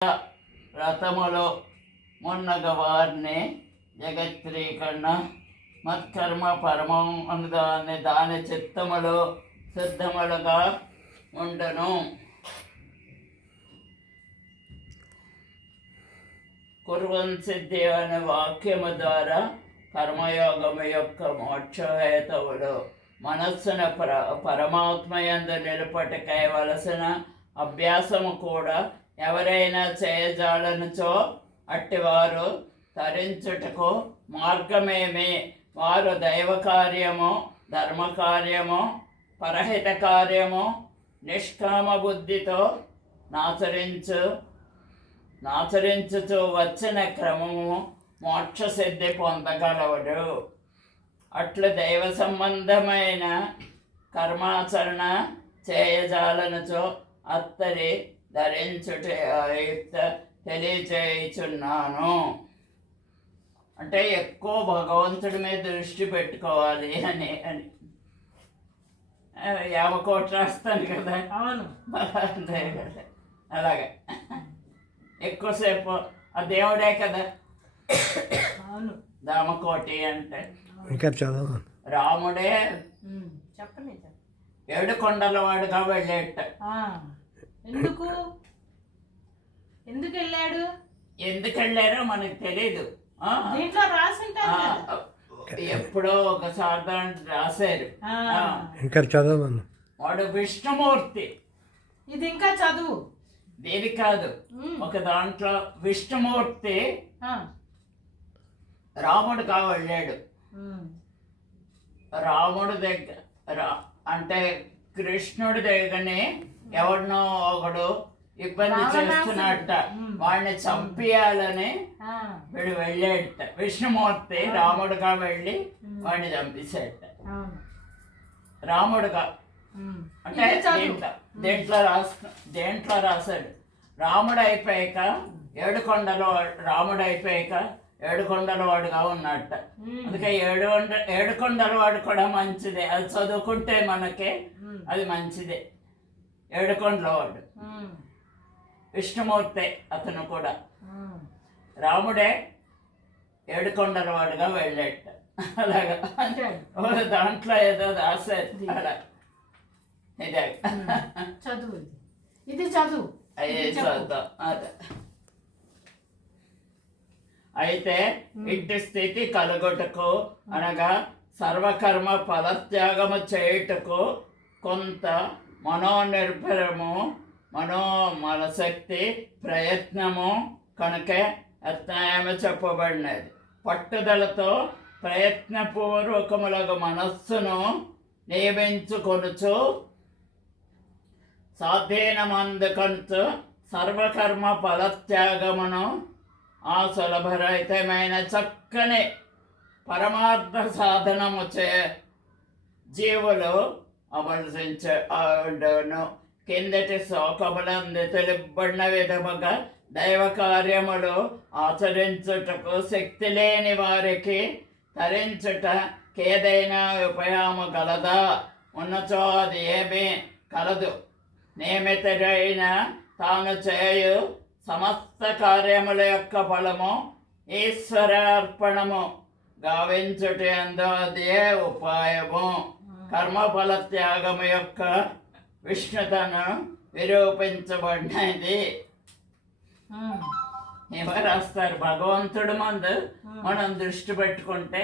రథములో మున్నగవారిని జగత్రీకరణ మత్కర్మ పరమం అనుదాన్ని దాని చిత్తములో సిద్ధములుగా ఉండును. కుర్వన్ సిద్ధి అనే వాక్యము ద్వారా కర్మయోగము యొక్క మోక్షహేతువులు మనస్సును పరమాత్మయందు నిలుపటకైవలసిన అభ్యాసము కూడా ఎవరైనా చేయజాలనుచో అట్టివారు తరించుటకు మార్గమేమి? వారు దైవ కార్యము, ధర్మకార్యము, పరహిత కార్యము నిష్కామ బుద్ధితో నాచరించుచు వచ్చిన క్రమము మోక్షసిద్ధి పొందగలవడు. అట్లు దైవ సంబంధమైన కర్మాచరణ చేయజాలనుచో అత్తరి ధరించుట తెలియచేయుచున్నాను. అంటే ఎక్కువ భగవంతుడి మీద దృష్టి పెట్టుకోవాలి అని యామకోట రాస్తాను కదా. అవును, అంతే కదా. అలాగే ఎక్కువసేపు ఆ దేవుడే కదా. అవును, దామకోటి అంటే ఇంకా చదవ. రాముడే చెప్పండి. 7 కొండల వాడుగా వెళ్ళేట. ఎందుకు వెళ్ళాడు? ఎందుకు వెళ్ళారో మనకు తెలీదు. ఎప్పుడో ఒకసారి రాశారు. ఇంకా చదవను. వాడు విష్ణుమూర్తి. ఇది ఇంకా చదువు. దేని కాదు, ఒక దాంట్లో విష్ణుమూర్తి రాముడుగా వెళ్ళాడు. రాముడి దగ్గర అంటే కృష్ణుడి దగ్గరనే ఎవరినో ఒకడు ఇబ్బంది చేస్తున్నట్ట, వాడిని చంపేయాలని వీడు వెళ్ళాడట. విష్ణుమూర్తి రాముడుగా వెళ్ళి వాడిని చంపేశాడట. రాముడుగా అంటే దేంట్లో రాశాడు. రాముడు అయిపోయాక 7 కొండల వాడుగా ఉన్నట్ట. అందుకే 7 కొండల వాడు కూడా మంచిదే. అది చదువుకుంటే మనకి అది మంచిదే. 7 కొండల వాడు విష్ణుమూర్తి, అతను కూడా రాముడే 7 కొండల వాడుగా వెళ్ళాట. అలాగా దాంట్లో ఏదో రాశారు. అలా ఇదే చదువు, ఇది చదువు. చదువుతాం. అదే అయితే ఇట్టి స్థితి కలుగుటకు అనగా సర్వకర్మ ఫలత్యాగము చేయుటకు కొంత మనోనిర్భరము, మనశక్తి, ప్రయత్నము కనుక యత్నము చెప్పబడినది. పట్టుదలతో ప్రయత్నపూర్వకములకు మనస్సును నియమించుకొనుచు సాధ్యమందుకొనుచు సర్వకర్మ ఫలత్యాగమును ఆ సులభరహితమైన చక్కని పరమార్థ సాధనము చే జీవులు అమర్శించను. కిందటి శోకములందు తెలుపబడిన విధముగా దైవ కార్యములు ఆచరించుటకు శక్తి లేని వారికి తరించుటకేదైనా ఉపాయము కలదా? ఉన్నచో అది ఏమీ కలదు. నియమితుడైన తాను చేయు సమస్త కార్యముల యొక్క ఫలము ఈశ్వరార్పణము గావించుటందు అదే ఉపాయము. కర్మఫల త్యాగము యొక్క విష్ణుతను నిరూపించబడినది. ఎవరు రాస్తారు? భగవంతుడి ముందు మనం దృష్టి పెట్టుకుంటే